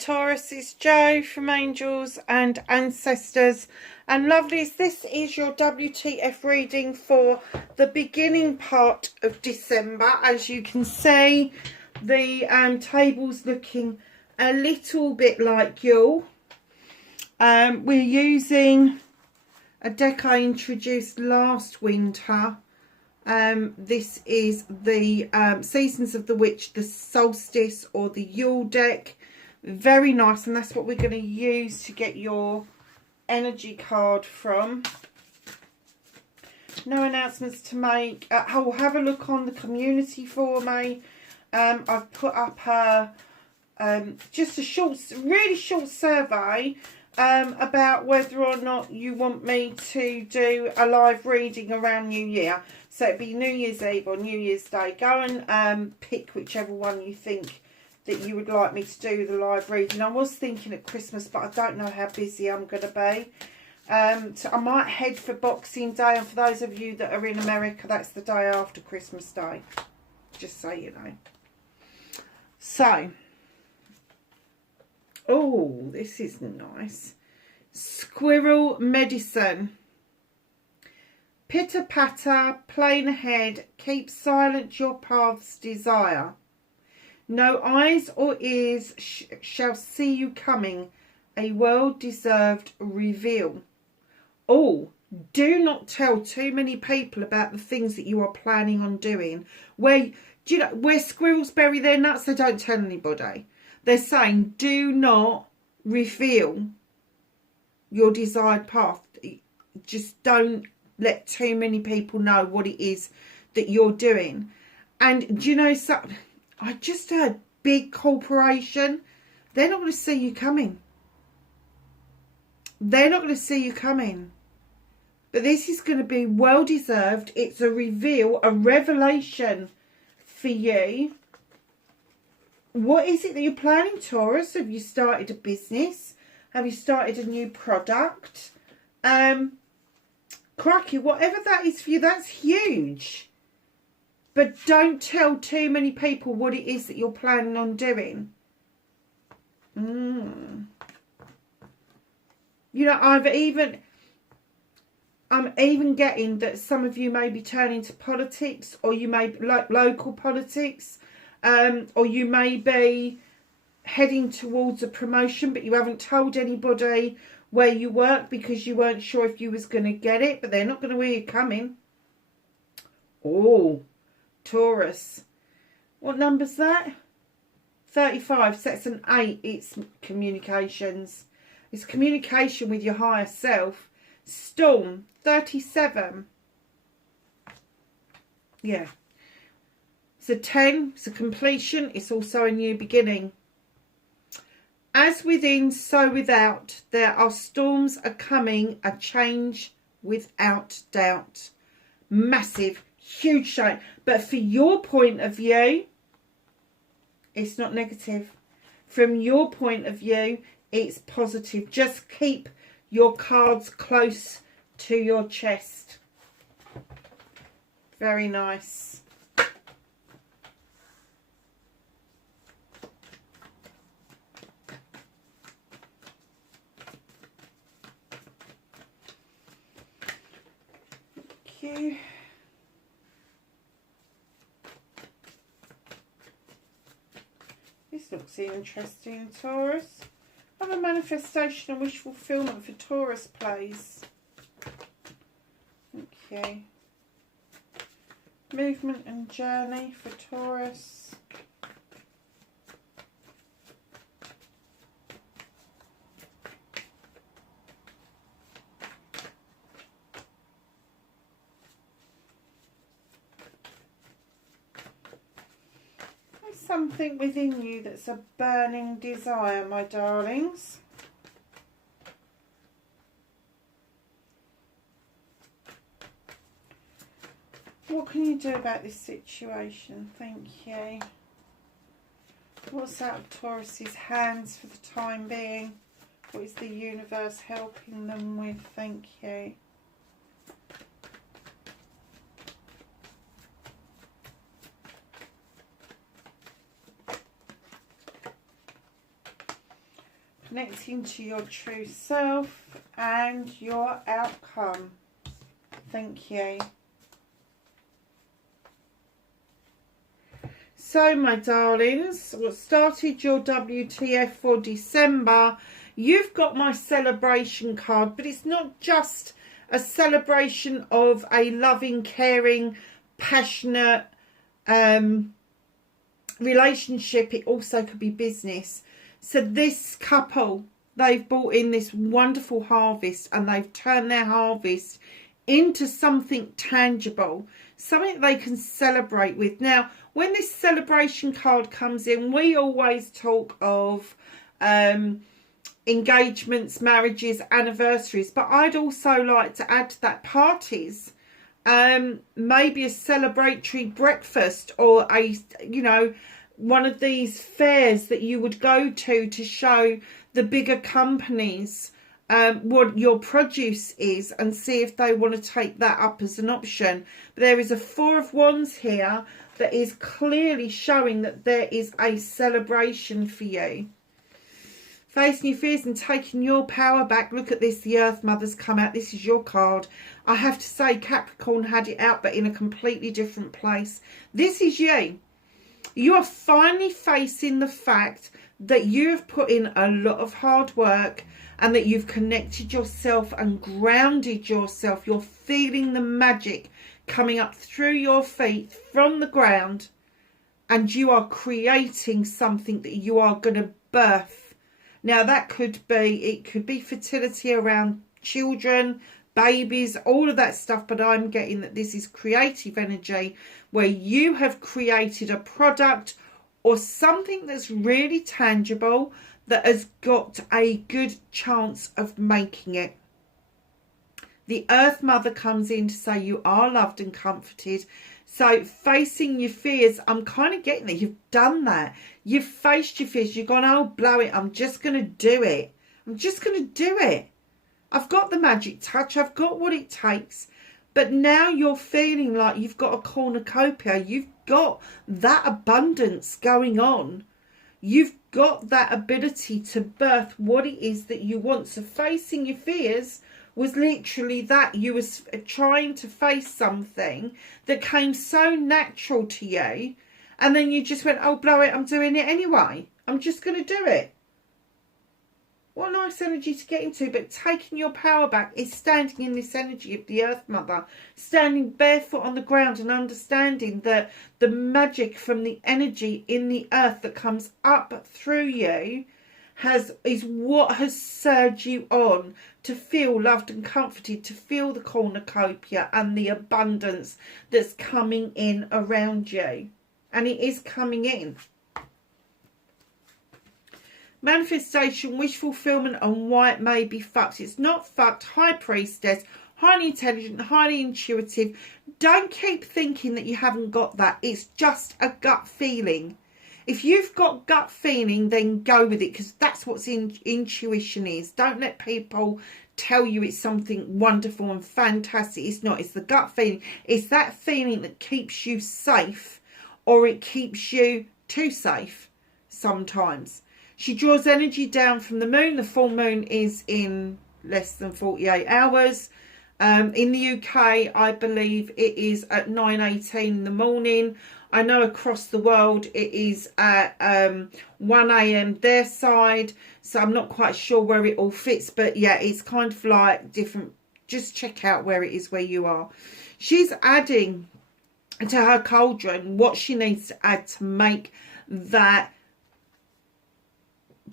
Taurus, it's Jo from Angels and Ancestors and Lovelies. This is your WTF reading for the beginning part of December. As you can see, the table's looking a little bit like you. We're using a deck I introduced last winter. This is the Seasons of the Witch, the Solstice or the Yule deck. Very nice, and that's what we're going to use to get your energy card from. No announcements to make. Oh, have a look on the community for me. I've put up just a really short survey about whether or not you want me to do a live reading around New Year. So it'd be New Year's Eve or New Year's Day. Go and pick whichever one you think that you would like me to do the live reading. I was thinking at Christmas, but I don't know how busy I'm going to be. So I might head for Boxing Day, and for those of you that are in America, that's the day after Christmas Day. Just so you know. So, oh, this is nice. Squirrel Medicine. Pitter patter, plain ahead, keep silent your path's desire. No eyes or ears shall see you coming, a well-deserved reveal. Oh, do not tell too many people about the things that you are planning on doing. Do you know, where squirrels bury their nuts, they don't tell anybody. They're saying, do not reveal your desired path. Just don't let too many people know what it is that you're doing. And do you know something? I just heard big corporation. They're not going to see you coming. They're not going to see you coming. But this is going to be well deserved. It's a reveal, a revelation for you. What is it that you're planning, Taurus? Have you started a business? Have you started a new product? Crikey, whatever that is for you, that's huge. But don't tell too many people what it is that you're planning on doing. You know, I'm even getting that some of you may be turning to politics, or you may like local politics, or you may be heading towards a promotion, but you haven't told anybody where you work because you weren't sure if you was going to get it, but they're not going to hear you coming. Oh, Taurus. What number's that? 35. So that's an 8. It's communications. It's communication with your higher self. Storm. 37. Yeah. It's a 10. It's a completion. It's also a new beginning. As within, so without. There are storms are coming. A change without doubt. Massive. Huge shine. But for your point of view, it's not negative. From your point of view, it's positive. Just keep your cards close to your chest. Very nice. Thank you. This looks interesting, Taurus. Have a manifestation and wish fulfillment for Taurus, please. Thank you. Movement and journey for Taurus. Something within you that's a burning desire, my darlings. What can you do about this situation? Thank you. What's out of Taurus's hands for the time being? What is the universe helping them with? Thank you. Connecting to your true self and your outcome. Thank you. So, my darlings, what started your WTF for December, you've got my celebration card, but it's not just a celebration of a loving, caring, passionate relationship. It also could be business. So this couple, they've brought in this wonderful harvest, and they've turned their harvest into something tangible, something they can celebrate with. Now, when this celebration card comes in, we always talk of engagements, marriages, anniversaries, but I'd also like to add to that parties, maybe a celebratory breakfast, or a, you know, one of these fairs that you would go to show the bigger companies what your produce is, and see if they want to take that up as an option. But there is a Four of Wands here that is clearly showing that there is a celebration for you. Facing your fears and taking your power back. Look at this, the Earth Mother's come out. This is your card. I have to say, Capricorn had it out, but in a completely different place. This is you. You are finally facing the fact that you have put in a lot of hard work, and that you've connected yourself and grounded yourself. You're feeling the magic coming up through your feet from the ground, and you are creating something that you are going to birth. Now, that could be, it could be fertility around children, babies, all of that stuff, but I'm getting that this is creative energy where you have created a product or something that's really tangible that has got a good chance of making it. The Earth Mother comes in to say you are loved and comforted. So facing your fears, I'm kind of getting that you've done that. You've faced your fears. You've gone, oh, blow it. I'm just going to do it. I'm just going to do it. I've got the magic touch. I've got what it takes. But now you're feeling like you've got a cornucopia. You've got that abundance going on. You've got that ability to birth what it is that you want. So facing your fears was literally that. You were trying to face something that came so natural to you, and then you just went, oh, blow it, I'm doing it anyway. I'm just going to do it. What a nice energy to get into. But taking your power back is standing in this energy of the Earth Mother, standing barefoot on the ground and understanding that the magic from the energy in the earth that comes up through you is what has surged you on to feel loved and comforted, to feel the cornucopia and the abundance that's coming in around you. And it is coming in. Manifestation, wish fulfillment, and why it may be fucked. It's not fucked. High Priestess, highly intelligent, highly intuitive. Don't keep thinking that you haven't got that. It's just a gut feeling. If you've got gut feeling, then go with it, because that's what intuition is. Don't let people tell you it's something wonderful and fantastic. It's not. It's the gut feeling. It's that feeling that keeps you safe, or it keeps you too safe sometimes. She draws energy down from the moon. The full moon is in less than 48 hours. In the UK, I believe it is at 9:18 in the morning. I know across the world it is at 1 a.m. their side. So I'm not quite sure where it all fits. But yeah, it's kind of like different. Just check out where it is where you are. She's adding to her cauldron what she needs to add to make that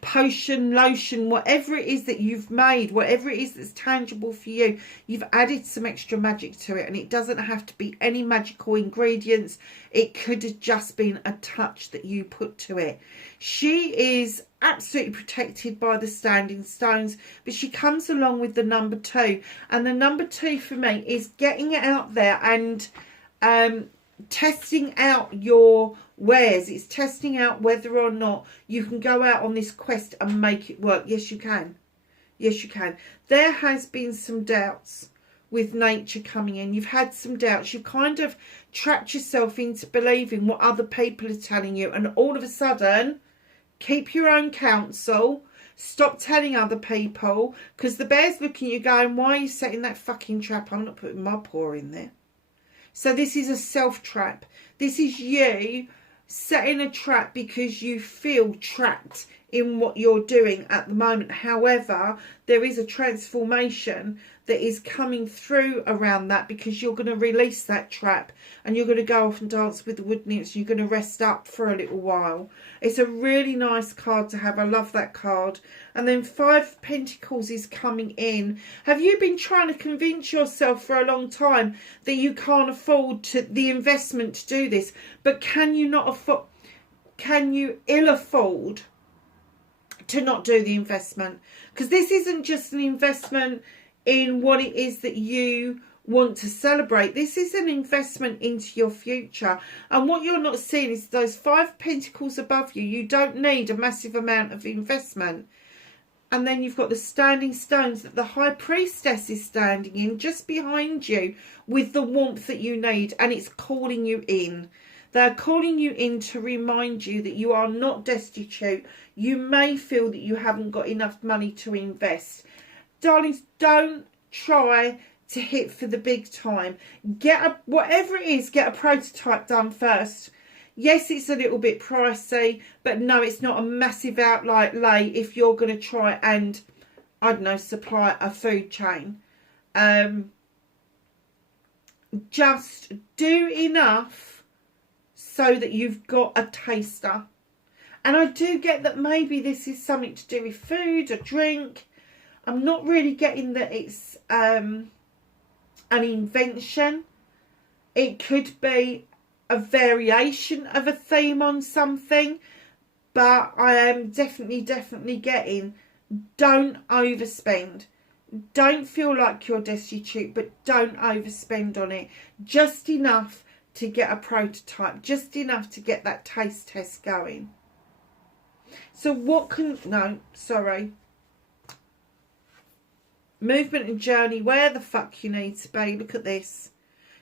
potion, lotion, whatever it is that you've made, whatever it is that's tangible for you, you've added some extra magic to it. And it doesn't have to be any magical ingredients. It could have just been a touch that you put to it. She is absolutely protected by the standing stones, but she comes along with the number 2, and the number 2 for me is getting it out there and testing out your wares. It's testing out whether or not you can go out on this quest and make it work. Yes, you can. Yes, you can. There has been some doubts with nature coming in. You've had some doubts. You've kind of trapped yourself into believing what other people are telling you, and all of a sudden, keep your own counsel. Stop telling other people, because the bear's looking at you going, why are you setting that fucking trap? I'm not putting my paw in there. So this is a self-trap. This is you setting a trap because you feel trapped in what you're doing at the moment. However, there is a transformation that is coming through around that, because you're going to release that trap and you're going to go off and dance with the wood nymphs. You're going to rest up for a little while. It's a really nice card to have. I love that card. And then 5 of Pentacles is coming in. Have you been trying to convince yourself for a long time that you can't afford the investment to do this? But can you not afford? Can you ill afford to not do the investment? Because this isn't just an investment in what it is that you want to celebrate. This is an investment into your future. And what you're not seeing is those 5 Pentacles above you. You don't need a massive amount of investment. And then you've got the standing stones that the High Priestess is standing in just behind you with the warmth that you need. And it's calling you in. They're calling you in to remind you that you are not destitute. You may feel that you haven't got enough money to invest. Darlings, don't try to hit for the big time. Whatever it is, get a prototype done first. Yes, it's a little bit pricey, but no, it's not a massive outlay if you're going to try and, I don't know, supply a food chain. Just do enough so that you've got a taster. And I do get that maybe this is something to do with food or drink. I'm not really getting that it's an invention. It could be a variation of a theme on something. But I am definitely getting, don't overspend. Don't feel like you're destitute, but don't overspend on it. Just enough to get a prototype. Just enough to get that taste test going. So what can... No, sorry. Movement and journey, where the fuck you need to be. Look at this.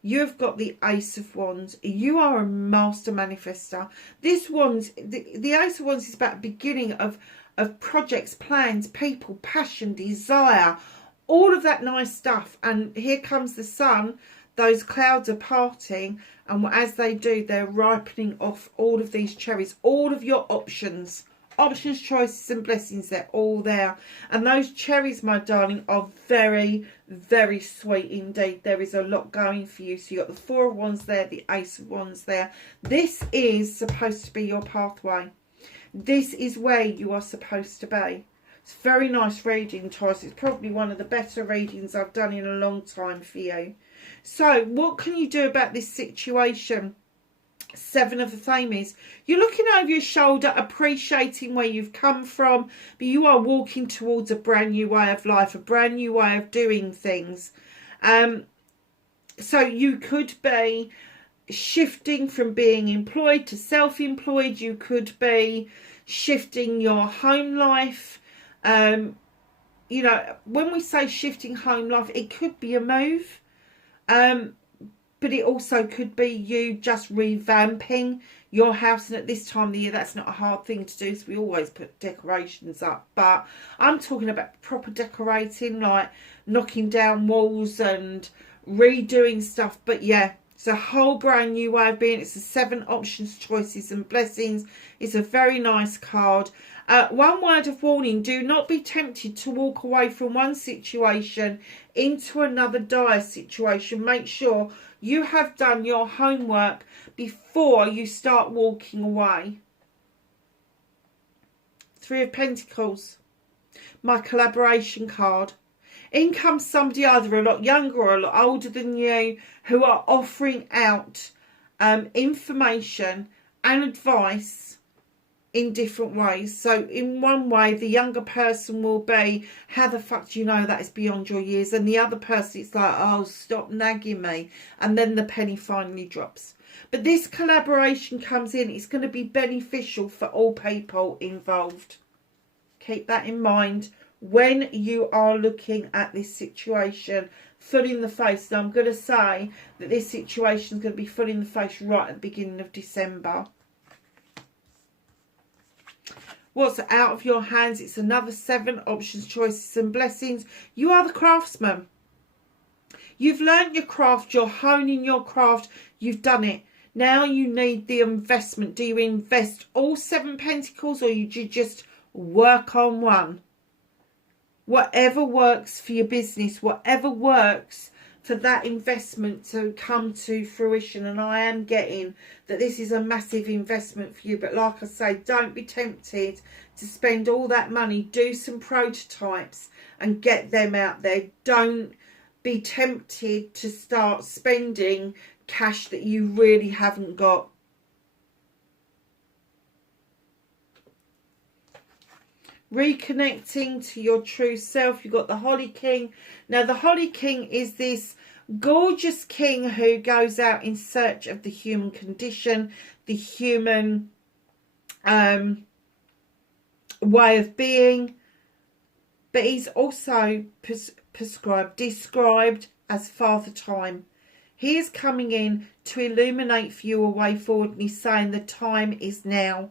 You've got the Ace of Wands. You are a master manifester. This one's, the Ace of Wands is about the beginning of projects, plans, people, passion, desire, all of that nice stuff. And here comes the sun. Those clouds are parting. And as they do, they're ripening off all of these cherries. All of your options, choices and blessings, they're all there. And those cherries, my darling, are very, very sweet indeed. There is a lot going for you. So you've got the 4 of Wands there, the Ace of Wands there. This is supposed to be your pathway. This is where you are supposed to be. It's very nice reading, Taurus. It's probably one of the better readings I've done in a long time for you. So what can you do about this situation? 7 of the Fame is you're looking over your shoulder, appreciating where you've come from, but you are walking towards a brand new way of life, a brand new way of doing things. So you could be shifting from being employed to self-employed. You could be shifting your home life. You know, when we say shifting home life, it could be a move. But it also could be you just revamping your house. And at this time of the year, that's not a hard thing to do. So we always put decorations up. But I'm talking about proper decorating, like knocking down walls and redoing stuff. But yeah, it's a whole brand new way of being. It's a 7 options, choices and blessings. It's a very nice card. One word of warning, do not be tempted to walk away from one situation into another dire situation. Make sure you have done your homework before you start walking away. 3 of Pentacles, my collaboration card. In comes somebody either a lot younger or a lot older than you who are offering out information and advice in different ways. So in one way, the younger person will be, how the fuck do you know that is beyond your years? And the other person, it's like, oh, stop nagging me. And then the penny finally drops. But this collaboration comes in. It's going to be beneficial for all people involved. Keep that in mind when you are looking at this situation full in the face. Now I'm going to say that this situation is going to be full in the face right at the beginning of December. What's out of your hands? It's another 7 options, choices and blessings. You are the craftsman. You've learnt your craft. You're honing your craft. You've done it. Now you need the investment. Do you invest all 7 pentacles, or do you just work on one? Whatever works for your business, whatever works for that investment to come to fruition. And I am getting that this is a massive investment for you. But like I say, don't be tempted to spend all that money. Do some prototypes and get them out there. Don't be tempted to start spending cash that you really haven't got. Reconnecting to your true self. You've got the Holly King. Now the Holly King is this gorgeous king who goes out in search of the human condition, the human way of being, but he's also described as Father Time. He is coming in to illuminate for you a way forward, and he's saying the time is now.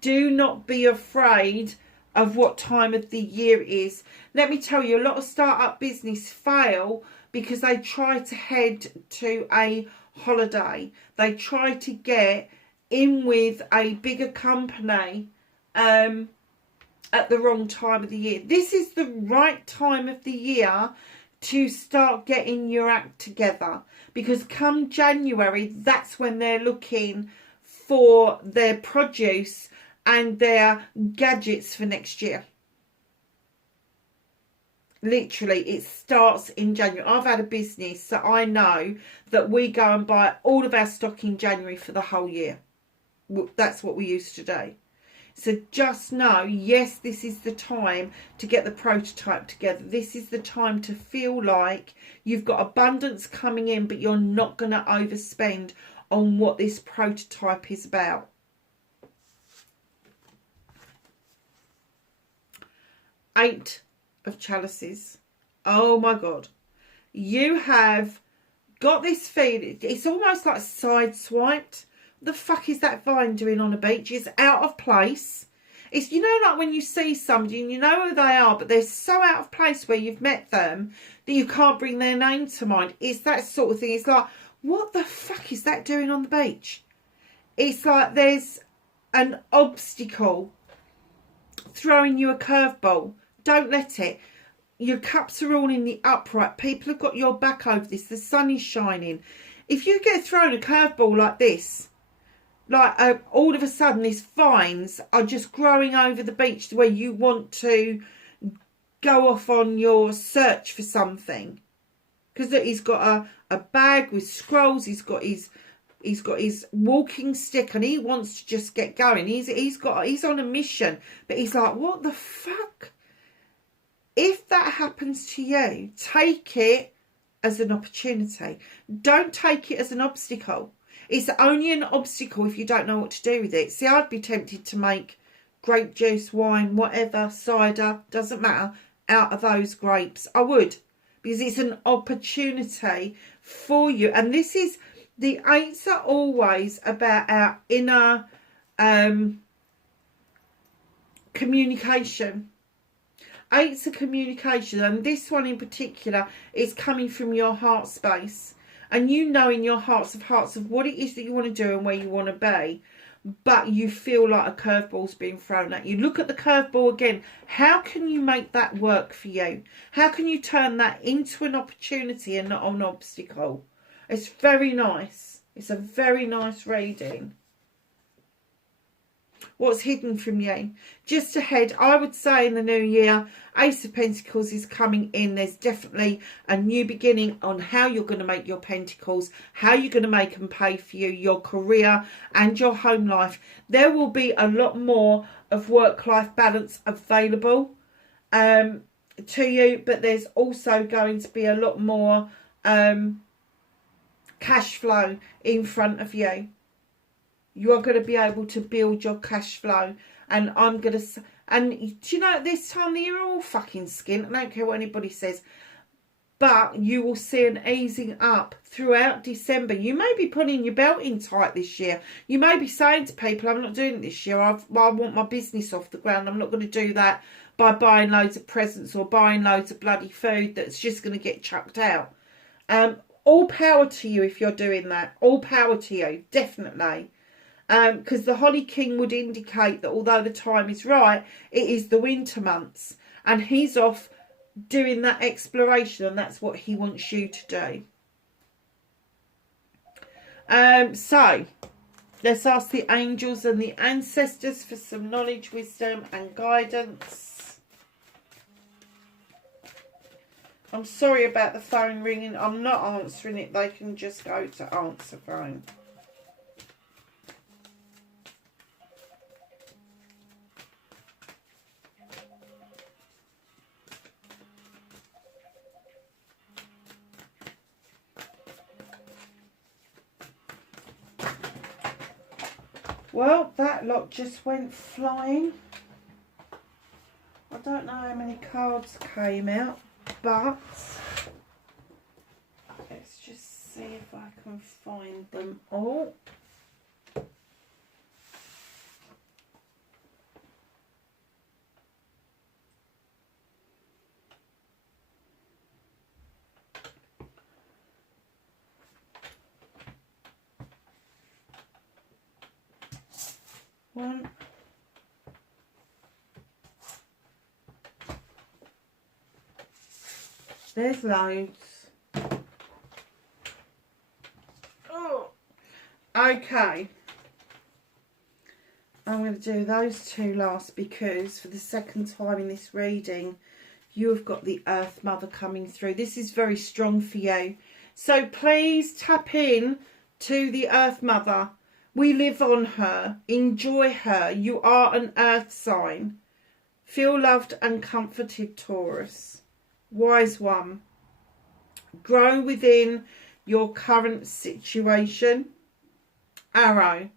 Do not be afraid of what time of the year it is. Let me tell you, a lot of startup business fail because they try to head to a holiday. They try to get in with a bigger company at the wrong time of the year. This is the right time of the year to start getting your act together, because come January, that's when they're looking for their produce and their gadgets for next year. Literally, it starts in January. I've had a business, so I know that we go and buy all of our stock in January for the whole year. That's what we used to do. So just know, yes, this is the time to get the prototype together. This is the time to feel like you've got abundance coming in, but you're not going to overspend on what this prototype is about. Eight of Chalices. Oh my God. You have got this feeling. It's almost like sideswiped. The fuck is that vine doing on a beach? It's out of place. It's, you know, like when you see somebody and you know who they are, but they're so out of place where you've met them that you can't bring their name to mind. It's that sort of thing. It's like, what the fuck is that doing on the beach? It's like there's an obstacle throwing you a curveball. Don't let it. Your cups are all in the upright. People have got your back over this. The sun is shining. If you get thrown a curveball like this, like all of a sudden these vines are just growing over the beach where you want to go off on your search for something. Because he's got a bag with scrolls. He's got his walking stick and he wants to just get going. He's on a mission. But he's like, what the fuck? If that happens to you, take it as an opportunity. Don't take it as an obstacle. It's only an obstacle if you don't know what to do with it. See, I'd be tempted to make grape juice, wine, whatever, cider, doesn't matter, out of those grapes. I would, because it's an opportunity for you. And this is, the eights are always about our inner communication. Eights are communication, and this one in particular is coming from your heart space. And you know in your hearts of hearts of what it is that you want to do and where you want to be, but you feel like a curveball's being thrown at you. Look at the curveball again. How can you make that work for you? How can you turn that into an opportunity and not an obstacle? It's very nice. It's a very nice reading. What's hidden from you? Just ahead, I would say in the new year, Ace of Pentacles is coming in. There's definitely a new beginning on how you're going to make your pentacles, how you're going to make them pay for you, your career and your home life. There will be a lot more of work-life balance available to you, but there's also going to be a lot more cash flow in front of you. You are going to be able to build your cash flow. And I'm going to... And do you know, at this time of the year, we're all fucking skint. I don't care what anybody says. but you will see an easing up throughout December. You may be putting your belt in tight this year. You may be saying to people, I'm not doing it this year. I want my business off the ground. I'm not going to do that by buying loads of presents or buying loads of bloody food that's just going to get chucked out. All power to you if you're doing that. All power to you, definitely. Because the Holly King would indicate that although the time is right, it is the winter months. And he's off doing that exploration, and that's what he wants you to do. So let's ask the angels and the ancestors for some knowledge, wisdom and guidance. I'm sorry about the phone ringing. I'm not answering it. They can just go to answer phone. Well, that lot just went flying. I don't know how many cards came out, but let's just see if I can find them all. One. There's loads. Oh. Okay. I'm going to do those two last because for the second time in this reading, you've got the Earth Mother coming through. This is very strong for you. So please tap in to the Earth Mother. We live on her. Enjoy her. You are an earth sign. Feel loved and comforted, Taurus. Wise one. Grow within your current situation. Arrow.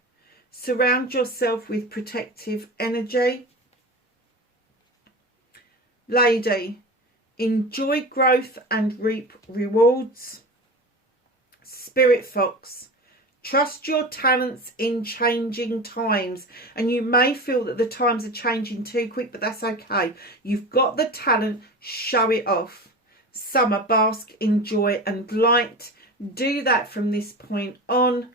Surround yourself with protective energy. Lady. Enjoy growth and reap rewards. Spirit Fox. Trust your talents in changing times. And you may feel that the times are changing too quick, but that's okay. You've got the talent, show it off. Summer, bask in joy and light. Do that from this point on.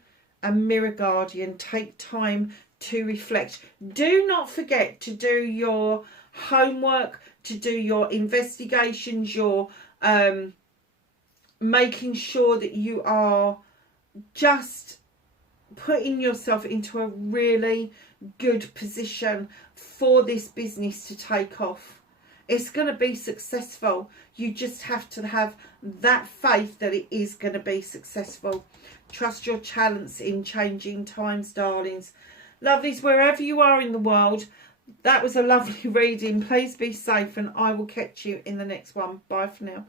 And Mirror Guardian, take time to reflect. Do not forget to do your homework, to do your investigations, your making sure that you are just putting yourself into a really good position for this business to take off. It's going to be successful. You just have to have that faith that it is going to be successful. Trust your talents in changing times, darlings. Lovelies, wherever you are in the world, that was a lovely reading. Please be safe and I will catch you in the next one. Bye for now.